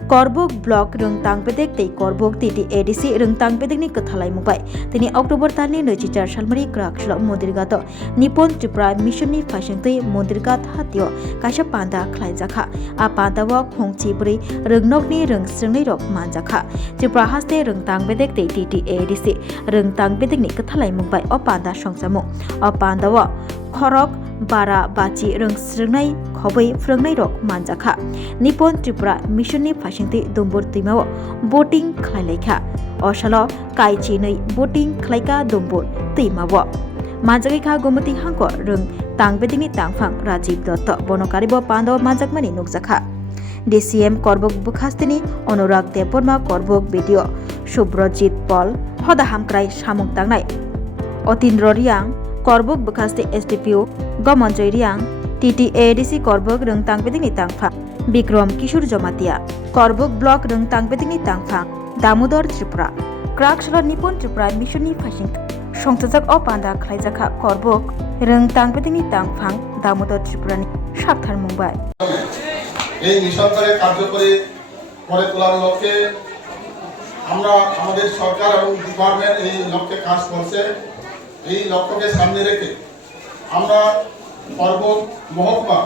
Korbuk blok rengtang bedek tei korbuk titi edisi rengtang bedek ni kethalai mubai. Tini Oktober tani Nochichar Salmari Krak Shlok Mondirgato Nippon Tripura Mission ni Fashingtui Mondirgat Hatio Kasha Panda Klai Jakha A Panda wa Khongchi Bri Rengnok ni Rengsrngai rok Manjakha Tripura haste rengtang bedek tei titi edisi rengtang bedek ni kethalai mubai O Panda Songsamu O Panda wa Khorok bara bachi rengsrngai khobai frngnai rok manjakha Nippon Tripura Mission ni Fashingtui Dombor Timao boating khlailekha osalo kaichi nei boating khlaika Dombor Timao manjagai kha gomati hangko reng tangbedini tangphang Rajiv Dotto bonokari bo Panda manjakmani nukjakha DCM Korbuk Bukhastini Anurag Deborma Korbuk video Subrojit Pol hoda hamkrai samung tangnai Otindro Riang Korbuk Bukhaste SDPO Gomonjoy Riang TTADC Korbuk Rengtang Bedini Tangphang Bikram Kishur Jomatia Korbuk Block Rengtang Bedini Tangphang Damodar Tripura Krakshla Nippon Tripura Mission ni Fashingtui Songchajak O Panda Khlaijakha Korbuk Rengtang Bedini Tangphang Damodar Tripura ni Shakthar Mumbai এই মিশনকে কার্যকরী করে তোলার লক্ষ্যে আমরা আমাদের সরকার এবং department এই লক্ষ্যে কাজ করছে এই লক্ষ্যকে সামনে রেখে আমরা কোরবক মহকুমা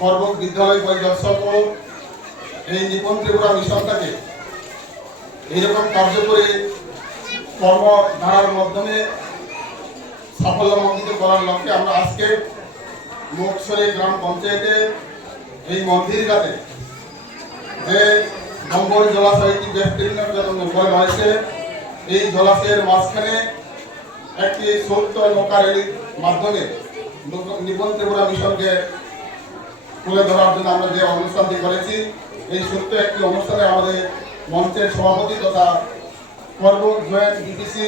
কোরবক বিদ্যালয় পরিদর্শক ও এই নিপুণ ত্রিপুরা মিশনটাকে এইরকম কার্যকরী কর্মধারার মাধ্যমে সাফল্যমণ্ডিত করার লক্ষ্যে আমরা আজকে মুকসরি গ্রাম পঞ্চায়েতে এই মন্দিরঘাটে যে নম্বর জলাশয়টি বিস্তীর্ণ রয়েছে এই জলাশয়ের মাঝখানে একটি ছোট্ট নৌকা রেলির মাধ্যমে নিপুণ ত্রিপুরা মিশনকে তুলে ধরার জন্য আমরা যে অনুষ্ঠানটি করেছি এই ছোট্ট একটি অনুষ্ঠানে আমাদের মঞ্চের সভাপতি তথা কোরবক জয়েন্ট বিপিসি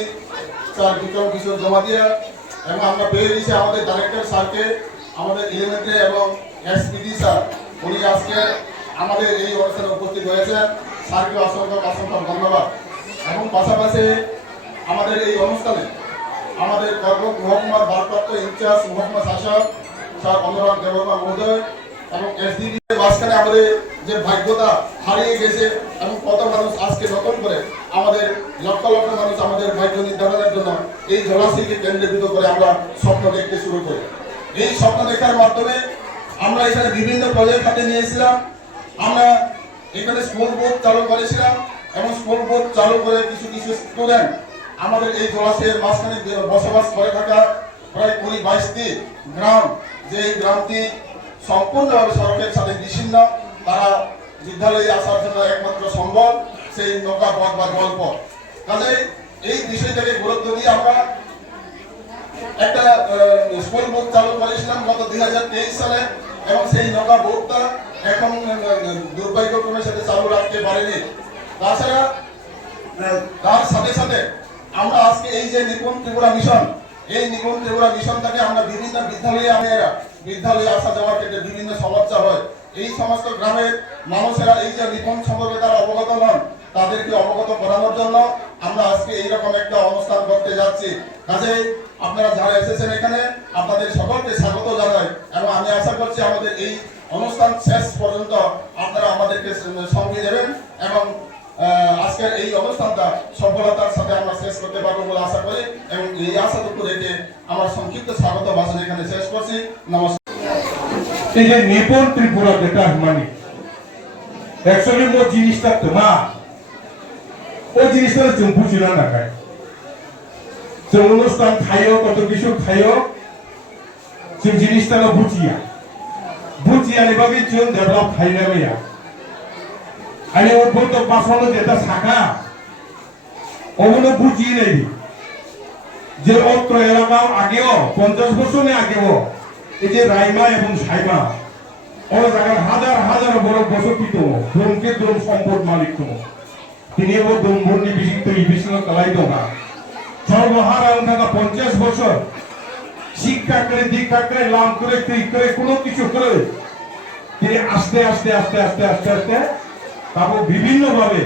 স্যার বিক্রম কিশোর জমাতিয়া এবং আমরা পেয়ে গেছি আমাদের ডাইরেক্টর স্যারকে আমাদের এলিমেন্টারি এবং এসপিডি স্যার উনি আজকে আমাদের এই অনুষ্ঠানে উপস্থিত হয়েছেন স্যারকে অসংখ্য ধন্যবাদ এবং পাশাপাশি আমাদের এই অনুষ্ঠানে আমাদের কোরবক মহকুমার ভারপ্রাপ্ত ইনচার্জ মহকুমা শাসক স্যার অনুরাগ দেববর্মা মহোদয় এবং এসডিপি মাঝখানে আমাদের যে ভাগ্যতা হারিয়ে গেছে এবং কত মানুষ আজকে নতুন করে আমাদের লক্ষ লক্ষ মানুষ আমাদের ভাগ্য নির্ধারণের জন্য এই জলাশয়কে কেন্দ্রীভূত করে আমরা স্বপ্ন দেখতে শুরু করি এই স্বপ্ন দেখার মাধ্যমে আমরা এখানে বিভিন্ন প্রজেক্ট হাতে নিয়েছিলাম আমরা এখানে স্কুল বোর্ড চালু করেছিলাম এবং স্কুল বোর্ড চালু করে কিছু স্টুডেন্ট আমাদের এই জলাশয়ের মাঝখানে বসবাস করে থাকা প্রায় 20-22টি গ্রাম যে গ্রামটি সম্পূর্ণভাবে সড়কের সাথে বিচ্ছিন্ন তারা বিদ্যালয়ে আসার জন্য একমাত্র সম্ভব সেই নৌকা পথ বা জলপথ কাজে এই বিষয়টাকে গুরুত্ব দিয়ে আমরা একটা স্কুল বোর্ড চালু করেছিলাম গত 2023 সালে এবং সেই নৌকা বোর্ডটা এখন দুর্ভাগ্যক্রমে সেটা চালু রাখতে পারেনি তাছাড়া তার সাথে সাথে আমরা আজকে এই যে নিপুণ ত্রিপুরা মিশন এই নিপুণ ত্রিপুরা মিশনটাকে আমরা বিভিন্ন বিদ্যালয়ে আসা যাওয়ার ক্ষেত্রে বিভিন্ন সমস্যা হয় এই সমস্ত গ্রামের মানুষেরা এই যে নিপুণ সম্পর্কে তারা অবগত নন তাদেরকে অবগত করানোর জন্য আমরা আজকে এইরকম একটা অনুষ্ঠান করতে যাচ্ছি কাজে আপনারা যারা এসেছেন এখানে আপনাদের সকলকে স্বাগত জানাই এবং আমি আশা করছি আমাদের এই অনুষ্ঠান শেষ পর্যন্ত আপনারা আমাদেরকে সঙ্গে দেবেন এবং আজকের এই অনুষ্ঠানটা সফলতার সাথে আমরা শেষ করতে পারবো বলে আশা করি এবং এই আশাটুকু রেখে আমার সংক্ষিপ্ত স্বাগত ভাষণ এখানে শেষ করছি নমস্কার এই যে নিপুণ ত্রিপুরা যেটা মানে একচুয়ালি ও জিনিসটা তোমা ও জিনিসটা जों বুঝিনা না খায় जों অনুষ্ঠান খাইও কত কিছু খাইও जों জিনিসটা বুঝিয়া নেবাবি जों ডেভেলপ খাইনা বইয়া আরে ও বলতো পাছানো যেটা শাখা ওগুলো বুঝিয়ে নেই যে অত্র এলাকাও আগেও 50 বছর আগেও এই যে রাইমা এবং সাইমা ওরা জায়গার হাজার হাজার বড় বসতি তো ধর্মকে ধর্ম সম্পদ মালিক তো তিনি ও ধর্মবর্ণী বিশিষ্ট এই বিষ্ণু কালাই দোকা সর্বহারা থাকা 50 বছর শিক্ষা করে দীক্ষা করে লাভ করে করে কোনো কিছু করে তিনি আস্তে আস্তে আস্তে আস্তে আস্তে আস্তে তারপর বিভিন্ন ভাবে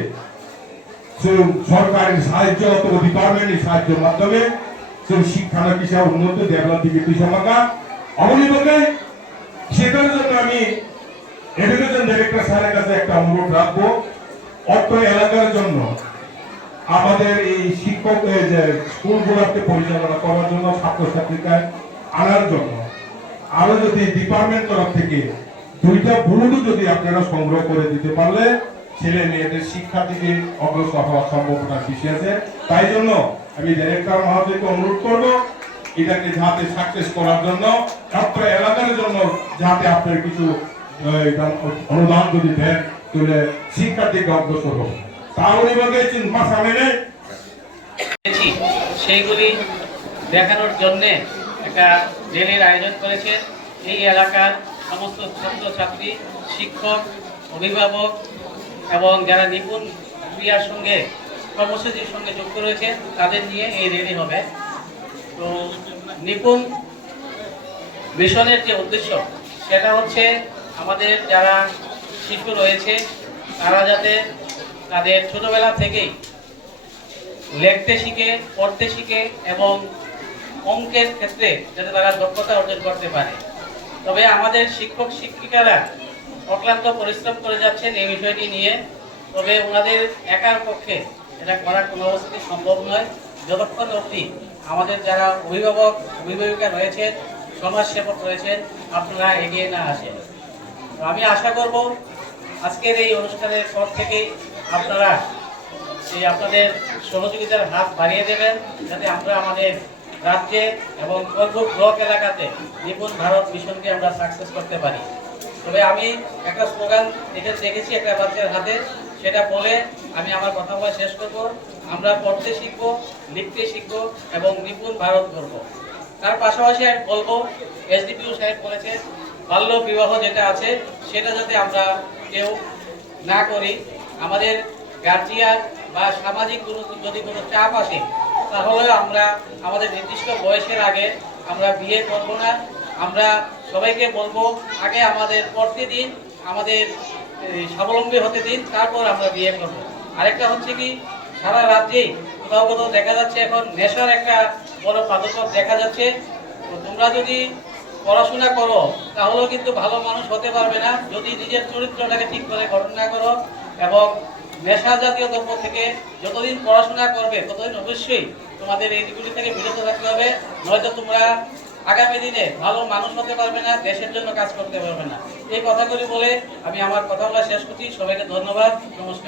সরকারের সাহায্য অথবা ডিপার্টমেন্টের সাহায্যের মাধ্যমে শিক্ষা কিসা উন্নত ডেভেলপ দিকে তুই সমাকা অবনীবকে সেটার জন্য আমি এডুকেশন ডাইরেক্টর স্যারের কাছে একটা অনুরোধ রাখবো, অত্র এলাকার জন্য আমাদের এই শিক্ষক যে স্কুলগুলোকে পরিচালনা করার জন্য ছাত্রছাত্রীকে আনার জন্য আরো যদি ডিপার্টমেন্ট তরফ থেকে 2টা বুড়ো যদি আপনারা সংগ্রহ করে দিতে পারলে ছেলে মেয়েদের শিক্ষা থেকে অগ্রসর হওয়ার সম্ভাবনা বেশি আছে। তাই জন্য আমি ডাইরেক্টর মহোদয়কে অনুরোধ করব এটাকে যাতে সাকসেস করার জন্য ছাত্র এলাকার জন্য যাতে আপনার কিছু অনুদান যদি দেন তাহলে শিক্ষার দিকে অগ্রসর হবে। তাহলে মাথা মেনে সেইগুলি দেখানোর জন্য একটা রেলের আয়োজন করেছেন। এই এলাকার সমস্ত ছাত্রছাত্রী, শিক্ষক, অভিভাবক এবং যারা নিপুণ ক্রিয়ার সঙ্গে কর্মসূচির সঙ্গে যুক্ত রয়েছে তাদের নিয়ে এই রেলি হবে। তো নিপুণ মিশনের যে উদ্দেশ্য সেটা হচ্ছে আমাদের যারা শিশু রয়েছে তারা যাতে তাদের ছোটবেলা থেকেই লিখতে শিখে, পড়তে শিখে এবং অঙ্কের ক্ষেত্রে যাতে তারা দক্ষতা অর্জন করতে পারে। তবে আমাদের শিক্ষক শিক্ষিকারা অক্লান্ত পরিশ্রম করে যাচ্ছেন এই বিষয়টি নিয়ে। তবে ওনাদের একার পক্ষে এটা করা কোনো অবস্থায় সম্ভব নয় যতক্ষণ অবধি আমাদের যারা অভিভাবক অভিভাবিকা রয়েছেন, সমাজসেবক রয়েছেন, আপনারা এগিয়ে না আসেন। তো আমি আশা করব আজকের এই অনুষ্ঠানের পর থেকে আপনারা আপনাদের সহযোগিতার হাত বাড়িয়ে দেবেন যাতে আমরা আমাদের রাজ্যে এবং কোলপুর ব্লক এলাকাতে নিপুণ ভারত মিশনকে আমরা সাকসেস করতে পারি। তবে আমি একটা স্লোগান এটা দেখেছি একটা বাচ্চার হাতে, সেটা বলে আমি আমার কথা বলা শেষ করব। আমরা পড়তে শিখব, লিখতে শিখব এবং নিপুণ ভারত করব। তার পাশাপাশি আমি বলবো এসডিপিও সাহেব বলেছেন বাল্য বিবাহ যেটা আছে সেটা যাতে আমরা কেউ না করি। আমাদের গার্জিয়ান বা সামাজিক যদি কোনো চাপ আসে তাহলে আমরা আমাদের নির্দিষ্ট বয়সের আগে আমরা বিয়ে করব না। আমরা সবাইকে বলবো আগে আমাদের পড়তে দিন, আমাদের স্বাবলম্বী হতে দিন, তারপর আমরা বিয়ে করব। আরেকটা হচ্ছে কি সারা রাজ্যেই কোথাও কোথাও দেখা যাচ্ছে এখন নেশার একটা বড় প্রাদুর্ভাব দেখা যাচ্ছে। তো তোমরা যদি পড়াশোনা করো তাহলেও কিন্তু ভালো মানুষ হতে পারবে না যদি নিজের চরিত্রটাকে ঠিক করে গঠন না করো। এবং নেশা জাতীয় দ্রব্য থেকে যতদিন পড়াশোনা করবে ততদিন অবশ্যই তোমাদের এইগুলি থেকে বিরত থাকতে হবে, নয়তো তোমরা আগামী দিনে ভালো মানুষ হতে পারবে না, দেশের জন্য কাজ করতে পারবে না। এই কথাগুলি বলে আমি আমার কথা বলা শেষ করছি। সবাইকে ধন্যবাদ, নমস্কার।